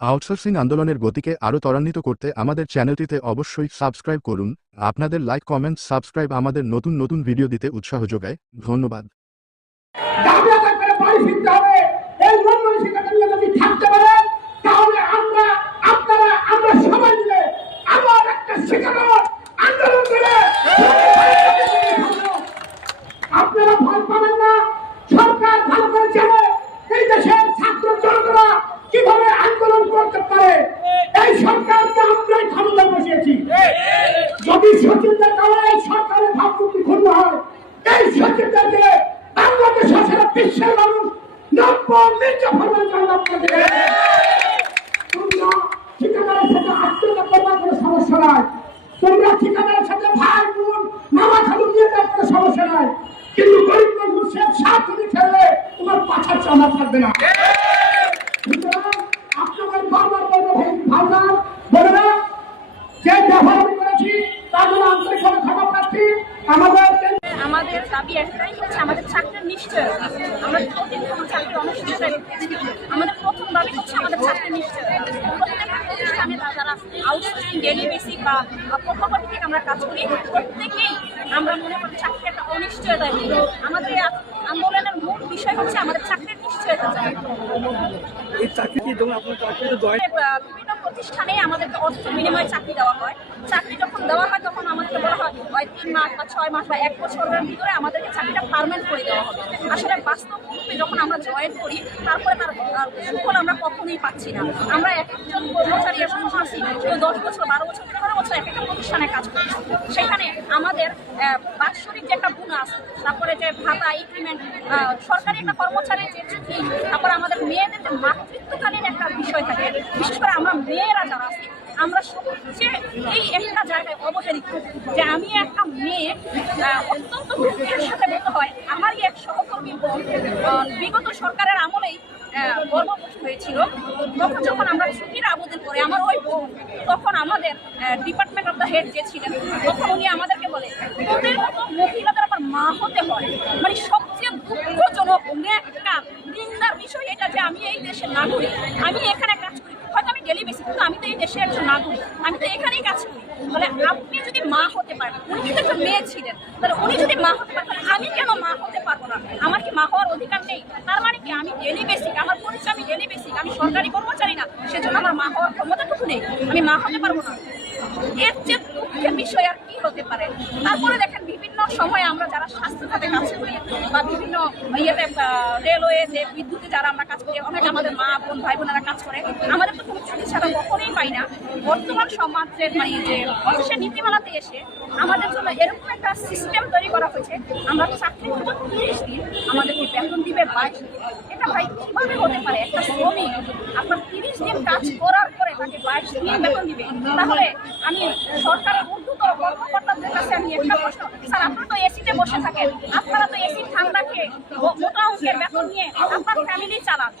Outsourcing আন্দোলনের গতিকে আরও ত্বরান্বিত করতে আমাদের চ্যানেলটিতে অবশ্যই সাবস্ক্রাইব করুন। আপনাদের লাইক, কমেন্ট, সাবস্ক্রাইব আমাদের নতুন নতুন ভিডিও দিতে উৎসাহ যোগায়। ধন্যবাদ দাবি আদায় করে বাড়ি ফিরতে হবে এই মন মানসিকতা নিয়ে যদি থাকতে পারেন তাহলে আমরা আপনারা আমরা সবাই মিলে আবার একটা শিকারত আন্দোলন করে আপনারা ভয় পাবেন না সরকার ভালো করে জানে এই দেশের ছাত্র জনতা কীভাবে আন্দোলন করতে পারে এই সরকারকে আমরাই ক্ষমতা বসিয়েছি যদি সচিবদের দ্বারা এই সরকারের ভাবমূর্তি ক্ষুণ্ণ হয় এই সচিবদেরকে বাংলাদেশ সারা বিশ্বের মানুষ নব্য নির্যাতনের জন্য আপনাদের তোমরা ঠিকাদারের সাথে ভাই, বোন, মামা কিন্তু গরিব না। আপনাদের বারবার বলব ভাই, ভাবনা, বলে না যে ব্যবহার আমি করেছি, তার জন্য আমাদের আমাদের দাবি একটাই হচ্ছে, আমাদের চাকরির নিশ্চয়তা আমরা চাকরির অনিশ্চয়তা আমাদের প্রথম দাবি হচ্ছে আমাদের চাকরির নিশ্চয়তা বা যারা আউটসোর্সিং ডেলি বেসিক বা পক্ষপাতি থেকে আমরা কাজ করি প্রত্যেকেই আমরা মনে করি চাকরির একটা অনিশ্চয়তা আমাদের আন্দোলনের মূল বিষয় হচ্ছে আমাদের চাকরির নিশ্চয়তা চাই। এই চাকরি কি আপনার প্রতিষ্ঠানে আমাদেরকে অর্থ বিনিময়ে চাকরি দেওয়া হয়। চাকরি যখন দেওয়া হয়, তখন আমাদেরকে বলা হয় হয় তিন মাস বা ছয় মাস বা এক বছরের ভিতরে আমাদেরকে চাকরিটা পারমানেন্ট করে দেওয়া হবে। আসলে বাস্তব রূপে যখন আমরা জয়েন করি, তারপরে তার সুফল আমরা কখনোই পাচ্ছি না। আমরা এক একজন কর্মচারী এরকম আছি কেউ দশ বছর, বারো বছর, পনেরো বছর এক একটা প্রতিষ্ঠানে কাজ করি। সেখানে আমাদের বাৎসরিক যে একটা বোনাস তারপরে যে ভাতা ইনক্রিমেন্ট সরকারি একটা কর্মচারী যে ছুটি, তারপরে আমাদের মেয়েদের যে মাতৃত্বকালীন একটা বিষয় থাকে বিশেষ করে আমরা মেয়েরা যারা আছি আমরা সবচেয়ে এই একটা জায়গায় অবহেলিত। যে আমি একটা মেয়ে অত্যন্ত দুঃখের সাথে বলতে হয়। আমারই এক সহকর্মী বিগত সরকারের আমলেই গর্ভবতী হয়েছিল। তখন যখন আমরা ছুটির আবেদন করে আমার ওই বোন, তখন আমাদের ডিপার্টমেন্ট অফ দ্য হেড যে ছিলেন, তখন উনি আমাদেরকে বলে, তোদের মতো মহিলাদের আবার মা হতে হয়? মানে সবচেয়ে দুঃখজনক একটা নিন্দার বিষয় এটা যে আমি এই দেশের নাগরিক। আমি এখানে হয়তো আমি ডেলি বেসিস কিন্তু আমি তো এই দেশের একজন নাগরিক, আমি তো এখানেই কাজ করি। তাহলে আপনি যদি মা হতে পারেন, উনি কিন্তু একটা মেয়ে ছিলেন তাহলে উনি যদি মা হতে পারেন আমি কেন মা হতে পারব না? আমার কি মা হওয়ার অধিকার নেই? তার মানে কি আমি ডেলি বেসিক আমার পরিচয় আমি ডেলি বেসিক আমি সরকারি কর্মচারী না, সেজন্য আমার মা হওয়ার ক্ষমতাটুকু নেই, আমি মা হতে পারব না। এর চেয়ে দুঃখের বিষয় আর কি হতে পারে? তারপরে দেখেন বিভিন্ন সময়ে আমরা যারা স্বাস্থ্য খাতে কাজ বা বিভিন্ন ইয়েতে রেলওয়েতে বিদ্যুতে যারা আমরা কাজ করি, অনেক আমাদের মা বোন ভাই বোনেরা কাজ করে, আমাদের তো কোনো ছুটি ছাড়া কখনোই পাই না। বর্তমান সমাজের মানে যে অফিসের নীতিমালাতে এসে আমাদের জন্য এরকম একটা সিস্টেম তৈরি করা হয়েছে। আমরা চাকরি করব তিরিশ দিন আমাদেরকে বেতন দিবে বাইশ এটা ভাই কীভাবে হতে পারে? একটা শ্রমিক আপনার তিরিশ দিন কাজ করার পরে তাকে বাইশ দিন বেতন দিবে। তাহলে আমি সরকারের ঊর্ধ্বতর কর্মকর্তাদের কাছে আমি একটা প্রশ্ন স্যার আপনারা তো এসিতে বসে থাকেন। আপনারা তো এসি ঠান্ডা খেয়ে মোটা অঙ্কের বেতন নিয়ে আপনার ফ্যামিলি চালান।